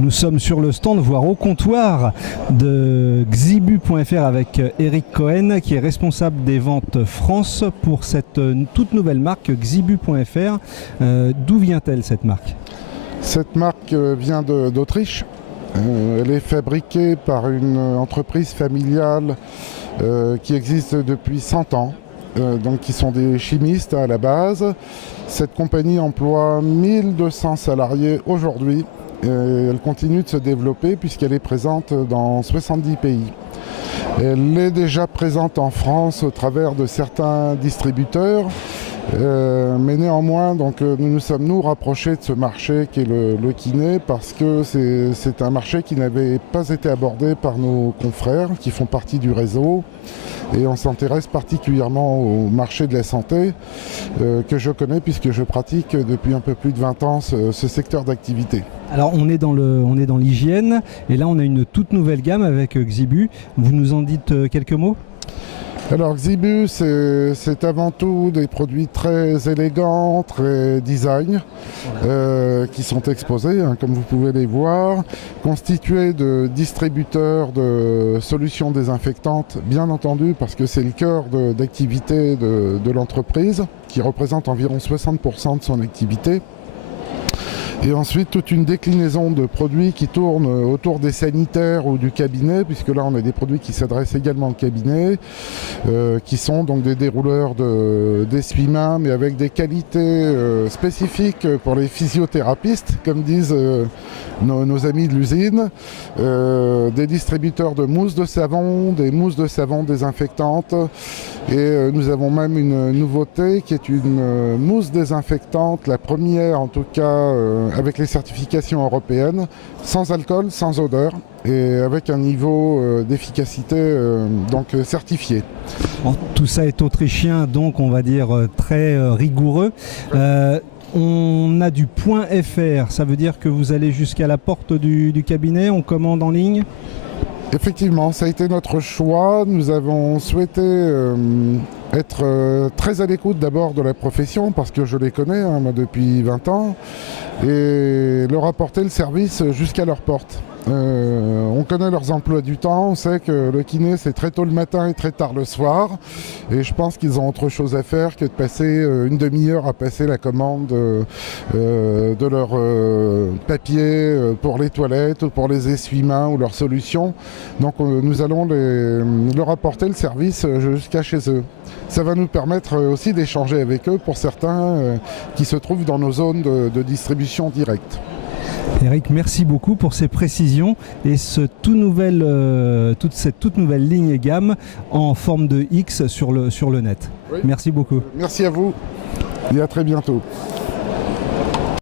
Nous sommes sur le stand, voire au comptoir de Xibu.fr avec Eric Cohen qui est responsable des ventes France pour cette toute nouvelle marque Xibu.fr. D'où vient-elle cette marque? Cette marque vient d'Autriche. Elle est fabriquée par une entreprise familiale qui existe depuis 100 ans. Donc qui sont des chimistes à la base. Cette compagnie emploie 1200 salariés aujourd'hui. Elle continue de se développer puisqu'elle est présente dans 70 pays. Elle est déjà présente en France au travers de certains distributeurs, mais néanmoins donc, nous nous sommes rapprochés de ce marché qui est le kiné parce que c'est un marché qui n'avait pas été abordé par nos confrères qui font partie du réseau. Et on s'intéresse particulièrement au marché de la santé que je connais puisque je pratique depuis un peu plus de 20 ans ce secteur d'activité. Alors on est dans l'hygiène et là on a une toute nouvelle gamme avec Xibu. Vous nous en dites quelques mots ? Alors Xibu, c'est avant tout des produits très élégants, très design, qui sont exposés, comme vous pouvez les voir, constitués de distributeurs de solutions désinfectantes, bien entendu, parce que c'est le cœur d'activité de l'entreprise, qui représente environ 60% de son activité. Et ensuite, toute une déclinaison de produits qui tournent autour des sanitaires ou du cabinet, puisque là, on a des produits qui s'adressent également au cabinet, qui sont donc des dérouleurs d'essuie-mains, mais avec des qualités spécifiques pour les physiothérapistes, comme disent nos amis de l'usine, des distributeurs de mousse de savon, des mousses de savon désinfectantes, et nous avons même une nouveauté qui est une mousse désinfectante, la première en tout cas, avec les certifications européennes, sans alcool, sans odeur et avec un niveau d'efficacité donc certifié. Bon, tout ça est autrichien, donc on va dire très rigoureux. On a du .fr, ça veut dire que vous allez jusqu'à la porte du cabinet, on commande en ligne? Effectivement, ça a été notre choix. Nous avons souhaité être très à l'écoute d'abord de la profession, parce que je les connais moi, depuis 20 ans, et leur apporter le service jusqu'à leur porte. On connaît leurs emplois du temps, on sait que le kiné c'est très tôt le matin et très tard le soir, et je pense qu'ils ont autre chose à faire que de passer une demi-heure à passer la commande de leur papier pour les toilettes ou pour les essuie-mains ou leurs solutions. Donc nous allons leur apporter le service jusqu'à chez eux. Ça va nous permettre aussi d'échanger avec eux pour certains qui se trouvent dans nos zones de distribution directe. Eric, merci beaucoup pour ces précisions et cette toute nouvelle ligne et gamme en forme de X sur le net. Oui. Merci beaucoup. Merci à vous et à très bientôt.